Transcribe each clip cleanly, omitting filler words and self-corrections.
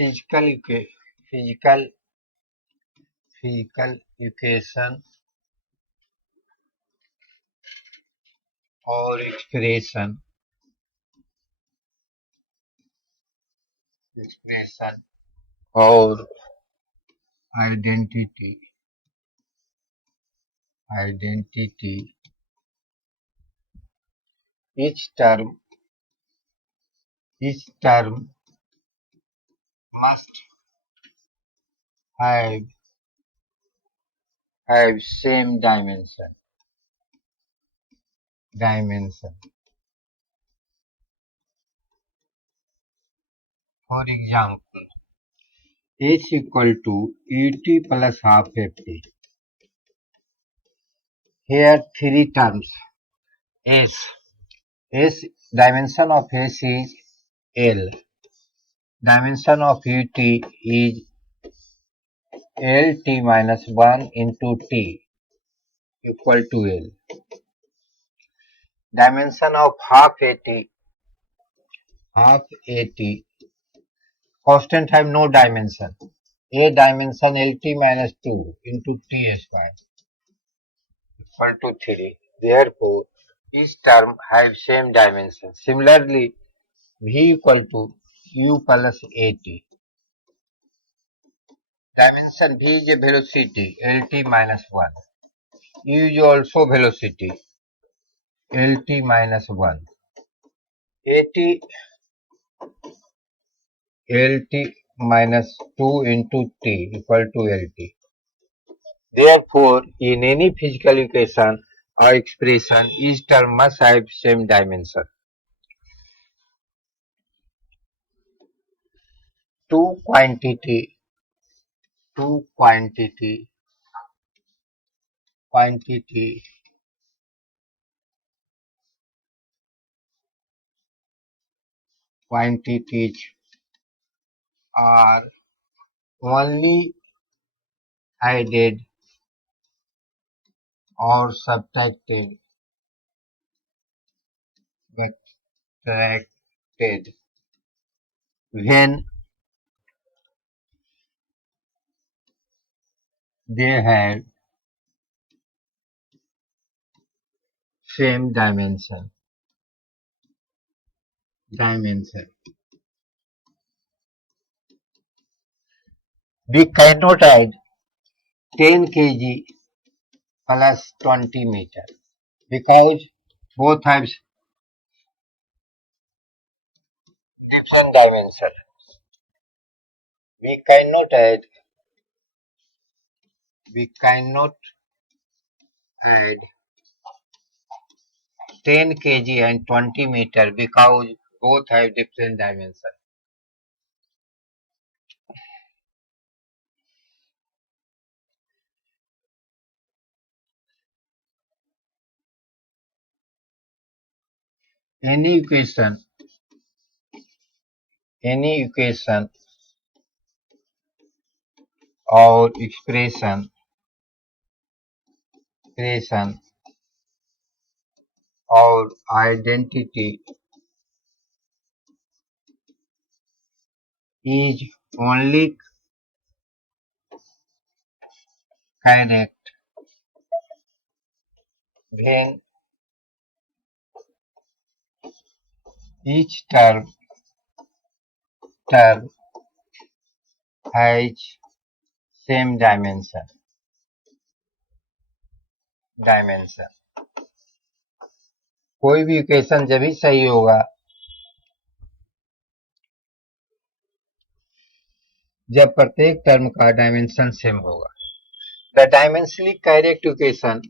physical physical equation or expression or identity. Each term must have same dimension. For example, h equal to ut plus half ft. Here three terms. S. S dimension of S is L. Dimension of ut is Lt minus 1 into T equal to L. Dimension of half AT. Constant have no dimension. A dimension Lt minus 2 into T square equal to 3. Therefore, each term have same dimension. Similarly, V equal to U plus AT. Dimension V is a velocity Lt minus 1. U is also velocity Lt minus 1. AT Lt minus 2 into T equal to Lt. Therefore, in any physical equation or expression, each term must have same dimension. Two quantity quantities are only added or subtracted when they have same dimension. We cannot add 10 kg plus 20 meter because both have different dimension. We cannot add 10 kg and 20 meter because both have different dimension. Any equation or expression or identity is only correct when each term has same dimension. कोई भी equation जब भी सही होगा जब प्रत्येक term का dimension same होगा. The dimensionally correct equation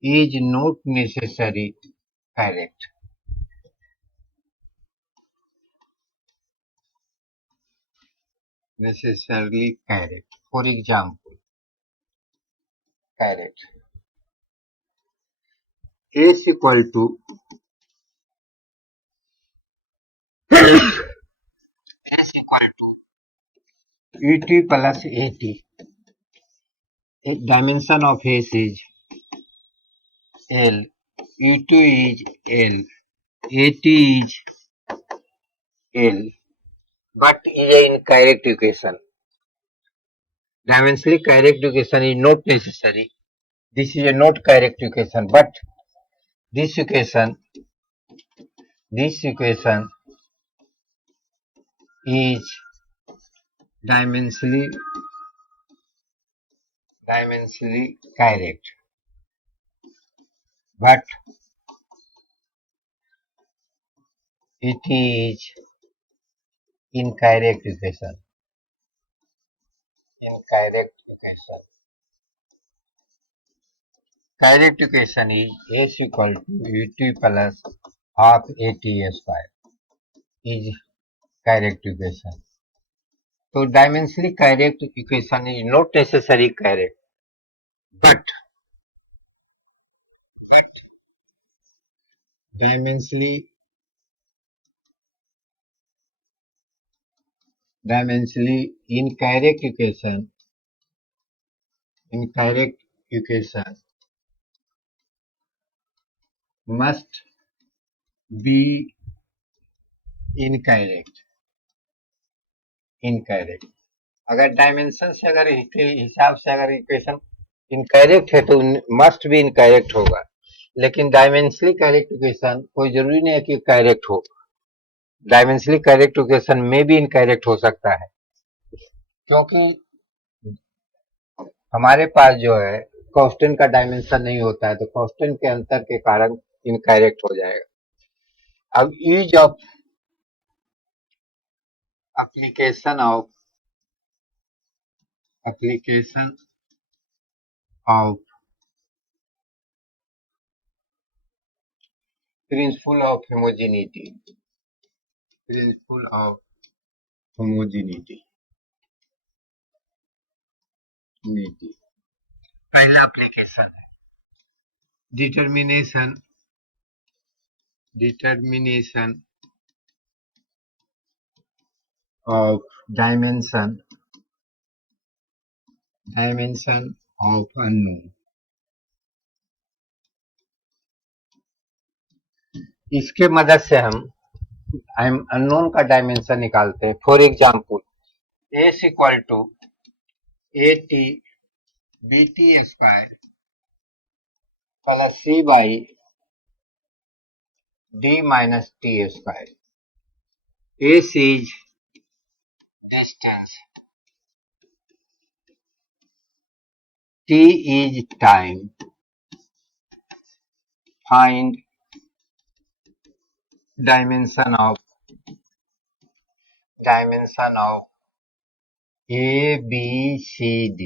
is not necessarily correct. For example, S equal to Et plus At. Dimension of S is L. Et is L. At is L. But is an incorrect equation. Dimensionally correct equation is not necessary. This is a not correct equation, but this equation is dimensionally correct, but it is incorrect equation. Correct equation is S equal to Ut plus half At square is correct equation. So dimensionally correct equation is not necessarily correct, but dimensionally incorrect equation must be incorrect. अगर dimension से अगर के हिसाब से अगर equation incorrect है तो must भी इनकरेक्ट होगा, लेकिन डायमेंशनली करेक्ट इक्वेशन कोई जरूरी नहीं है कि करेक्ट हो. डायमेंशनली करेक्ट इक्वेशन में भी इनकरेक्ट हो सकता है, क्योंकि हमारे पास जो है कांस्टेंट का डायमेंशन नहीं होता है, तो कांस्टेंट के अंतर के कारण इनकरेक्ट हो जाएगा. अब use of application of principle of homogeneity. पहला एप्लीकेशन है determination of dimension of unknown. इसके मदद से हम अननोन का डायमेंशन निकालते हैं. For example S equal to AT BT square plus C by D minus T square. S is distance, T is time. Find dimension of A, B, C, D.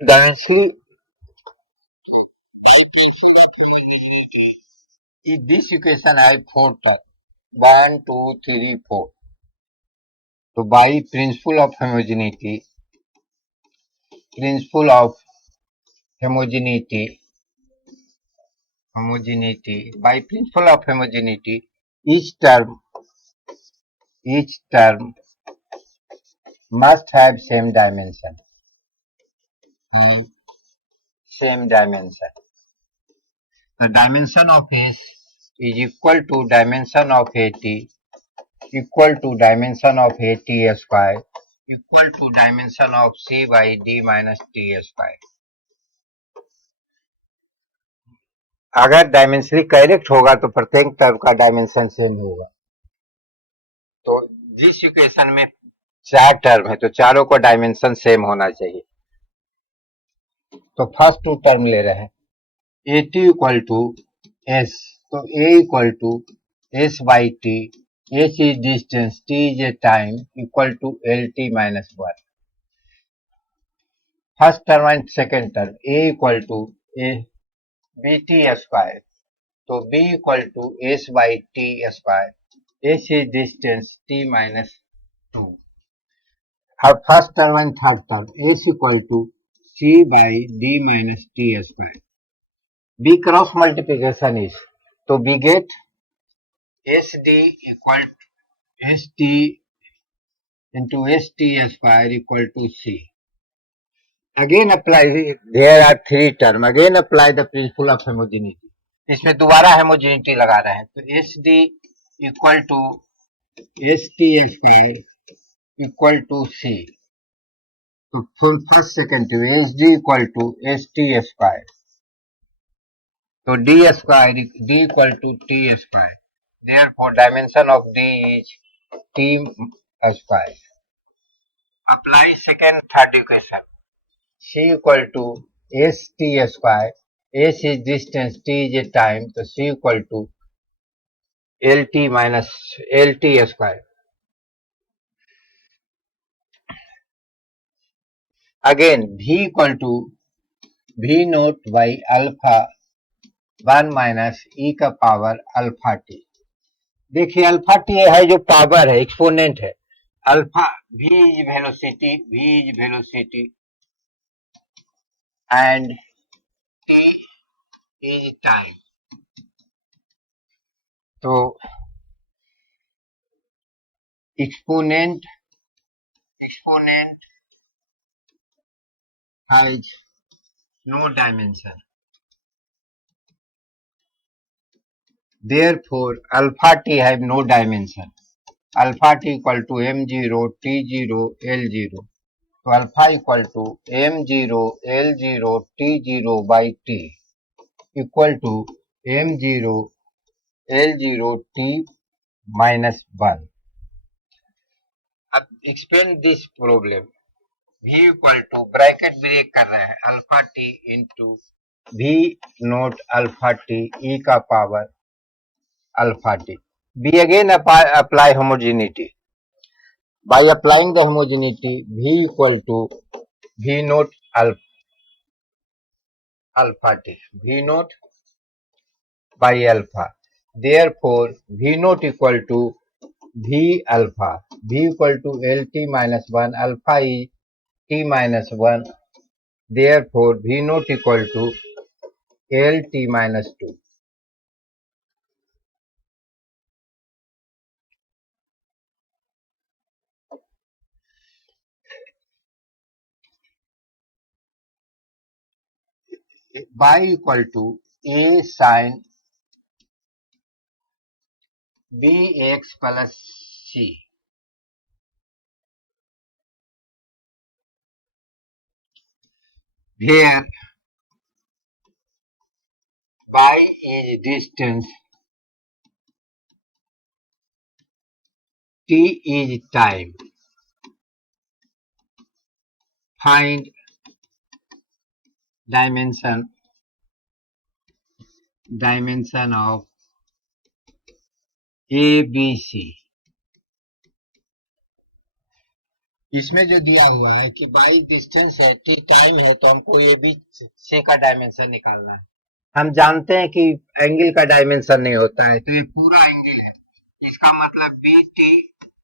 Dimensionally, this equation has 4 terms. 1, 2, 3, 4. So by principle of homogeneity, by principle of homogeneity, each term must have same dimension. The dimension of S is equal to dimension of AT equal to dimension of AT square equal to dimension of C by D minus T square. अगर dimensionally correct होगा तो प्रत्येक term का dimension same होगा. तो जिस equation में 4 term है तो चारों का डायमेंशन सेम होना चाहिए. तो फर्स्ट 2 टर्म ले रहे हैं. AT इक्वल टू S, तो A equal to S by T. S is distance, T is a time equal to LT minus 1. First term and second term, A equal to BT square. तो B equal to S by T square. S is distance, T minus 2. अब first term and third term, S equal to C by D minus T square. B cross multiplication is, तो we get SD equal to ST into ST square equal to C. Again apply, there are three terms. Again apply the principle of homogeneity. इसमें दोबारा homogeneity लगा रहे हैं तो SD equal to ST square equal to C. तो first second to SD equal to ST square. So D square D equal to T square. Therefore dimension of D is T square. Apply second third equation. C equal to ST square. S is distance, T is a time, so C equal to LT minus LT square. Again, V equal to V naught by alpha 1 minus e का power alpha T. देखिए alpha T है जो power है, exponent है. Alpha V is velocity and T is time. तो exponent has no dimension. Therefore, alpha t have no dimension. Alpha t equal to m0, t0, l0. So alpha equal to m0, l0, t0 by t equal to m0, l0, t minus 1. अब explain this problem. V equal to bracket break कर रहे हैं alpha T into V naught alpha T e का power alpha T. B again apply homogeneity. By applying the homogeneity, V equal to V naught alpha t. V naught by alpha. Therefore, V naught equal to V alpha. V equal to LT minus 1. Alpha is T minus 1. Therefore, V naught equal to LT minus 2. Y equal to A sin Bx plus C. Here Y is distance, T is time. Find dimension of ABC. इसमें जो दिया हुआ है कि y distance है, t time है, तो हमको ABC का डायमेंशन निकालना है. हम जानते हैं कि एंगल का डायमेंशन नहीं होता है, तो ये पूरा एंगल है. इसका मतलब BT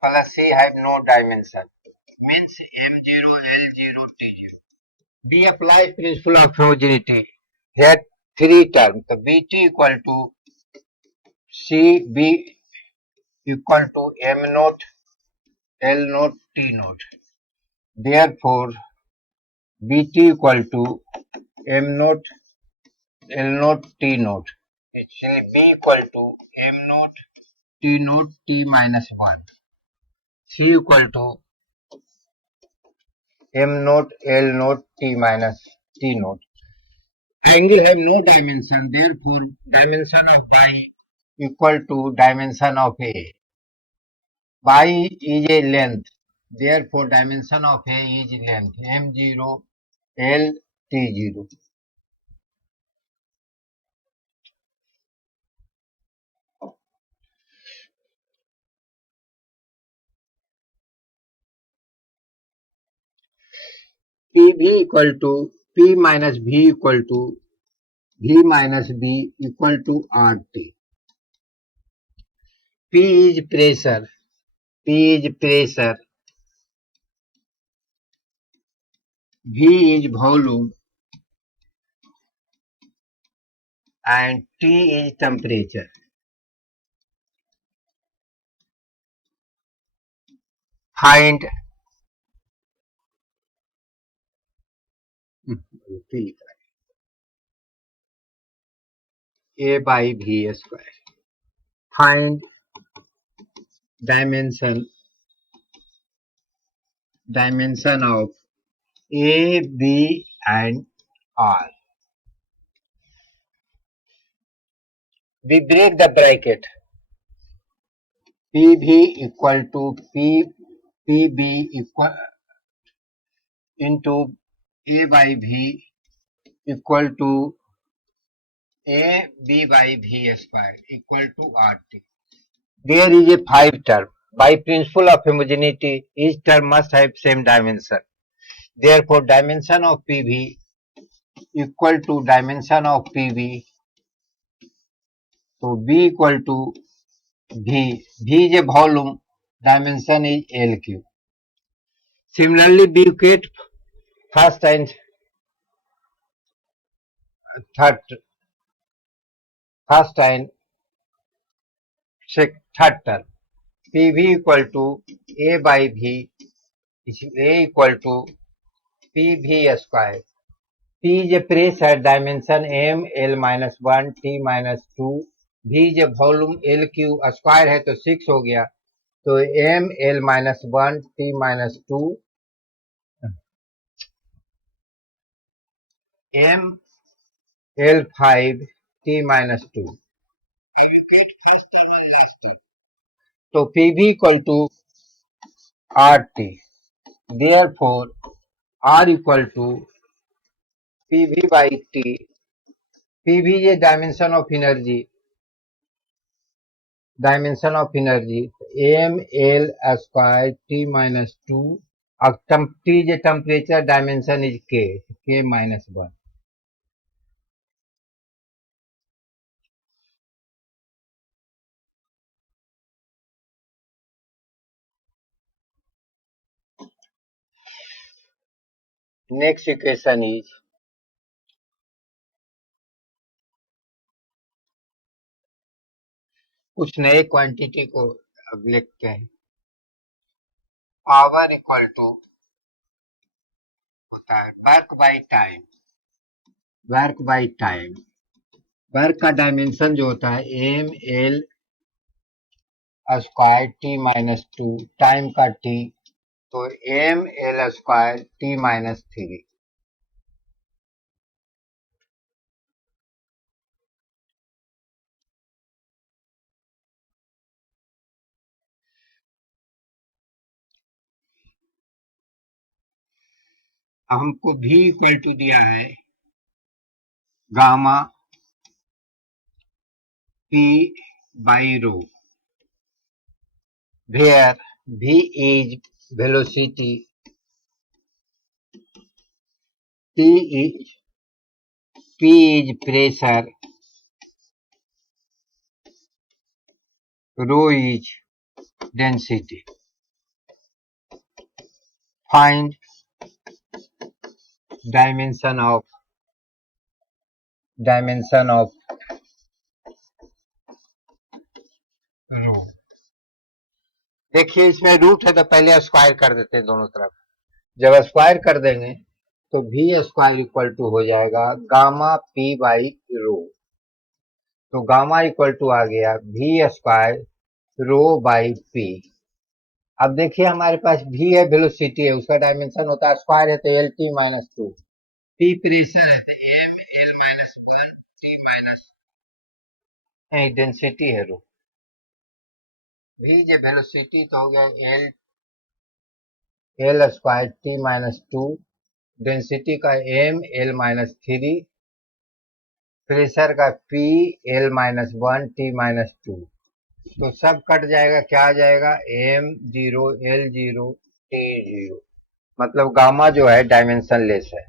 plus C have no dimension. Means M0, L0, T0. B apply principle of homogeneity. Here three terms. So BT equal to CB equal to M naught, L naught, T naught. Therefore, BT equal to M naught, L naught, T naught. Actually, B equal to M naught, T naught, T minus 1. C equal to M naught, L naught, T minus T naught. Angle have no dimension. Therefore, dimension of y equal to dimension of A. Y is a length. Therefore, dimension of A is length. M0, L, T0. PV equal to P minus V equal to V minus B equal to RT. P is pressure. V is volume. And T is temperature. Find A by V square. Find dimension of A, B and R. We break the bracket. PV equal to PB equal into A by V equal to A B by V square equal to RT. There is a 5 term. By principle of homogeneity, each term must have same dimension. Therefore, dimension of PV equal to dimension of PV. So, B equal to V. V is a volume. Dimension is LQ. Similarly, we get first and third term. PV equal to A by V is A equal to PV square. P is a pressure, dimension M, L minus 1, T minus 2. V is a volume, L Q square है तो 6 हो गया, तो M L minus 1, T minus 2, M L 5, T minus 2. तो PV equal to RT. Therefore, R equal to PV by T. PV is a dimension of energy. M L square T minus 2. T is a temperature, dimension is K minus 1. Next equation is कुछ नए quantity को अब लिखते हैं. Power equal to होता है work by time. Work का dimension जो होता है M L square T minus 2, time का टी, तो M L square T minus 3. हमको भी इक्वल टू दिया है gamma P by rho, where V is velocity, P is pressure, rho is density. Find dimension of रो. देखिए इसमें root है तो पहले स्क्वायर कर देते हैं दोनों तरफ. जब स्क्वायर कर देंगे तो V स्क्वायर इक्वल टू हो जाएगा गामा P बाई रो. तो गामा इक्वल टू आ गया V square rho by P. अब देखिए हमारे पास V है, वेलोसिटी है, उसका डायमेंशन होता है स्क्वायर है तो LT माइनस 2. P प्रेशर है तो M L minus 1, T minus density है रो. V जो वेलोसिटी तो हो गया L square T minus 2, density का M L माइनस 3, प्रेशर का P L minus 1, T minus 2. तो सब कट जाएगा, क्या आ जाएगा M0 L0 T0. मतलब गामा जो है डायमेंशन लेस है.